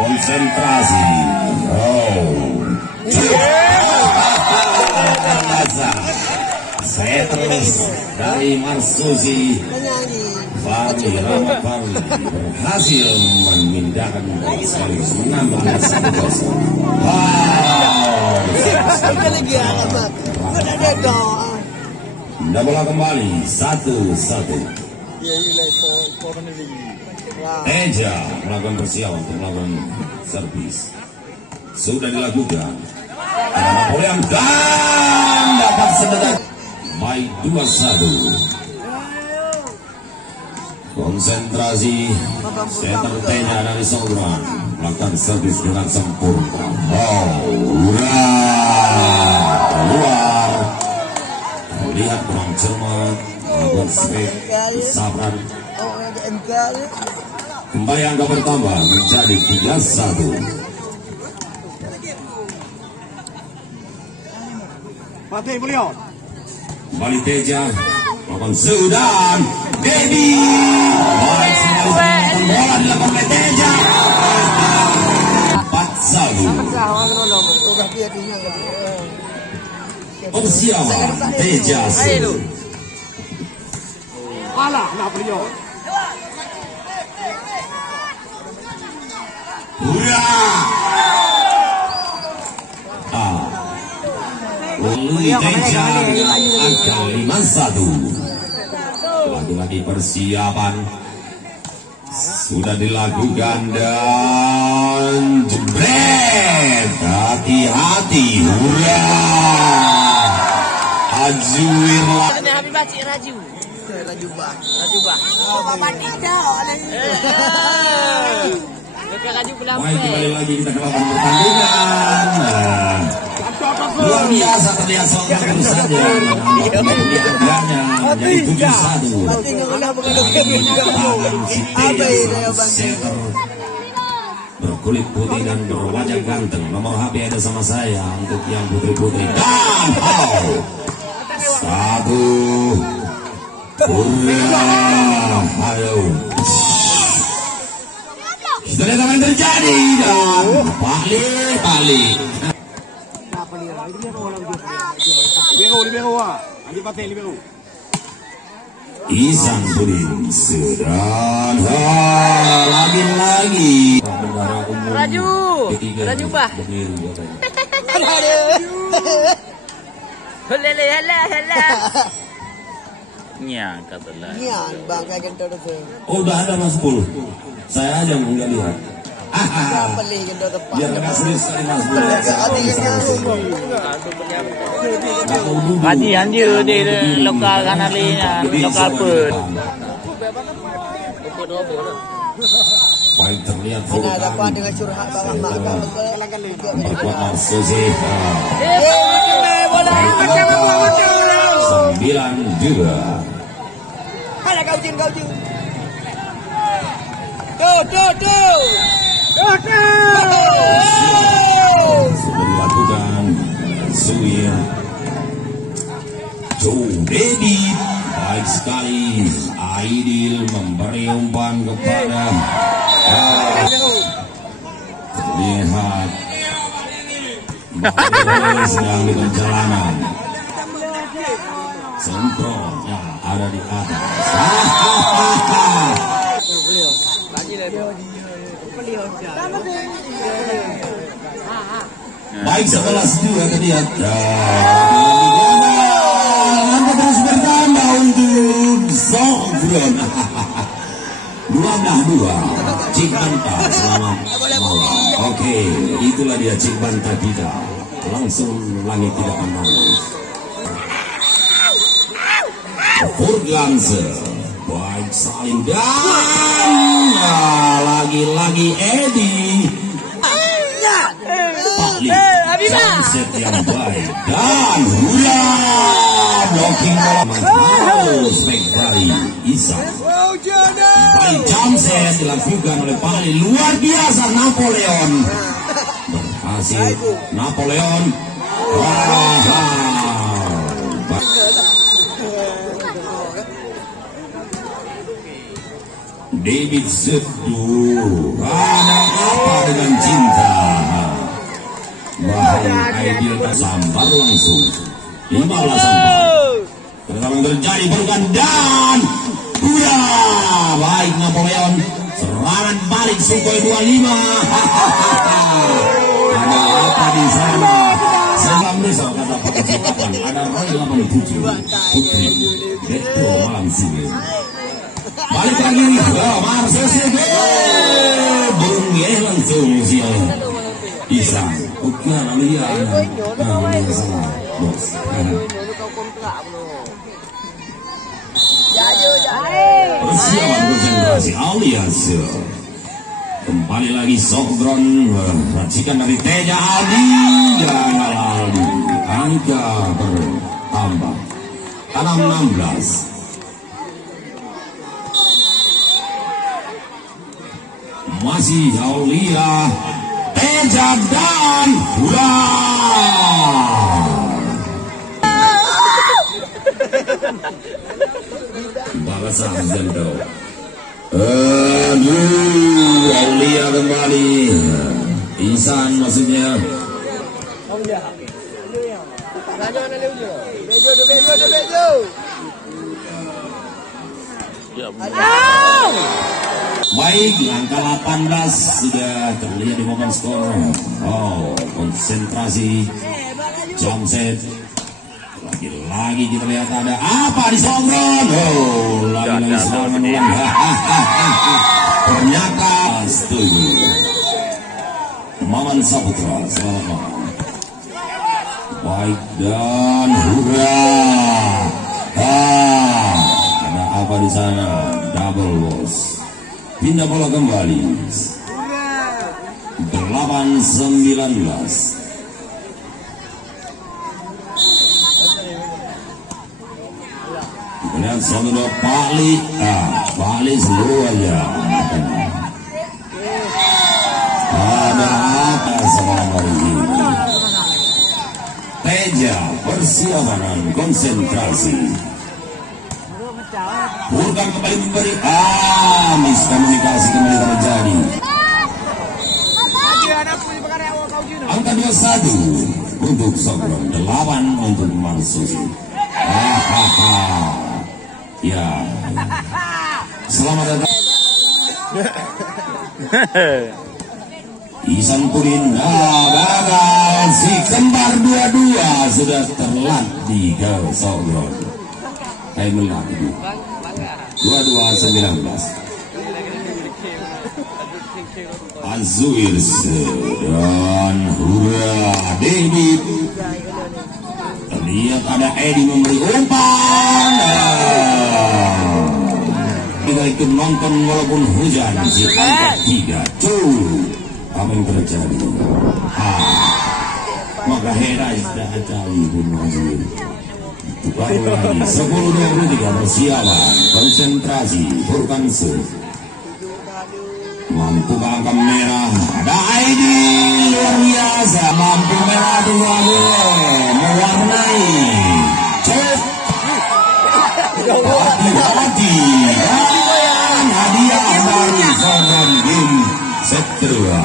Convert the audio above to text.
Konsentrasi. Saya terus dari Marsusi Fahri Ramadhani berhasil memindahkan sekaligus menambah 1-0. Bola kembali 1-1. Teja melakukan persiapan untuk melakukan servis. Sudah dilakukan. Napoleon dan dapat sebentar. Baik 2-1. Konsentrasi. Center Teja dari Sogran melakukan servis dengan sempurna. Luar. Lihat kurang cermat. Melakukan straight. Sabar. Kembali angka bertambah menjadi 3-1. Mati beliau. Kembali Teja melakukan Sudan Dedi. Baik sekali bola dilakukan oleh Teja. 4-1. Persiapan Teja. Alah, nak beliau. Melalui Teja dengan angka 5-1. Lagi-lagi persiapan sudah dilakukan dan jebret. Hati-hati. Ajuirlah. Habis baca Raju. Raju bah. Oh, Bapak tidak. Dekat Raju pelampai. Baik, kembali lagi kita ke lapangan pertandingan. Luar biasa terlihat Sogran baru saja. Angkanya menjadi 7-1. Berkulit putih dan berwajah ganteng. Nomor HP ada sama saya untuk yang putri-putri. Dan satu. Aduh. Kita lihat apa yang terjadi. Dan balik. Libero. Isan Budin sedang lagi. Raju bah. Hela. Nya katalah. Nya bang saya kentut tu. Oh, udah ada Mas 10. Saya aja enggak lihat. Beli kentut tepat. Biar enggak serius sekali Mas 10. Haji anjir di lokal kanalnya, lokal pun. Baik terlihat Mana dapat dengan curhat bawah mak Berkuat Marsusi. 9 juga. Hai kau jin. Tuh. Sudah dilakukan Suir. Dedi. Baik sekali. Aidil memberi umpan kepada terlihat Bapak sedang di perjalanan. Semprotnya ada di atas. Baik setelah juga terlihat. Angka terus bertambah untuk Sogran. 2-2. Cik Banta selamat malam. Oke, itulah dia Cik Banta kita. Langsung langit tidak menangis. Furtlanse. Baik saling dan lagi-lagi Edi. Sunset yang baik dan blocking harus baik dari Isa. Baik Jamset dilakukan oleh Pali luar biasa Napoleon. Berhasil Napoleon. David Sedu. apa dengan cinta. Bahaya ideal tersampar langsung 15 sampar. Terus terjadi pelukan dan baik Napoleon. Serangan balik Sukhoi 25. Ada apa di sana? Salam desa kata Pak. Ada Roy 87 Putri Beto malam sini. Balik lagi Marcel Burung langsung sial bisa. Oke Alia salah bos. Persiapan konsentrasi alias kembali lagi Sogron. Racikan dari Teja Aldi dan Aldi. Angka bertambah 16. Masih Aulia Teja dan balasan Zendo. Aulia kembali. Ihsan maksudnya. Baik, angka 18 sudah terlihat di momen skor. Oh, konsentrasi jump set. Lagi-lagi kita lihat ada apa di Sogron. Oh, lagi-lagi serangan ulang. Ternyata setuju. Maman Saputra, selamat malam. Baik dan hurra. Ada apa di sana? Double loss. Pindah bola kembali. 8-19. Lihat satu Pali. Pali seluruh aja. Ada apa sekarang hari ini? Teja persiapan konsentrasi. Bukan kembali memberi. Miskomunikasi kembali terjadi. Angka 21 untuk Sogron, 8 untuk Marsusi. Ya, selamat datang. Ihsan Pudin gagal. Si kembar 22 sudah terlatih ke Sogron. Kayak melatih 22-19. Azuir dan hurra David. Terlihat ada Edi memberi umpan. Kita ikut nonton walaupun hujan. Si angka 3. Apa yang terjadi? Maka Hera sudah terjadi pun Azuir. Baru lagi 10-23 persiapan konsentrasi Furkansu. Mampu angka merah. Ada ID luar biasa. Mampu merah 2 mewarnai. Cek. Hati-hati. Dan hadiah dari Sogron game set kedua.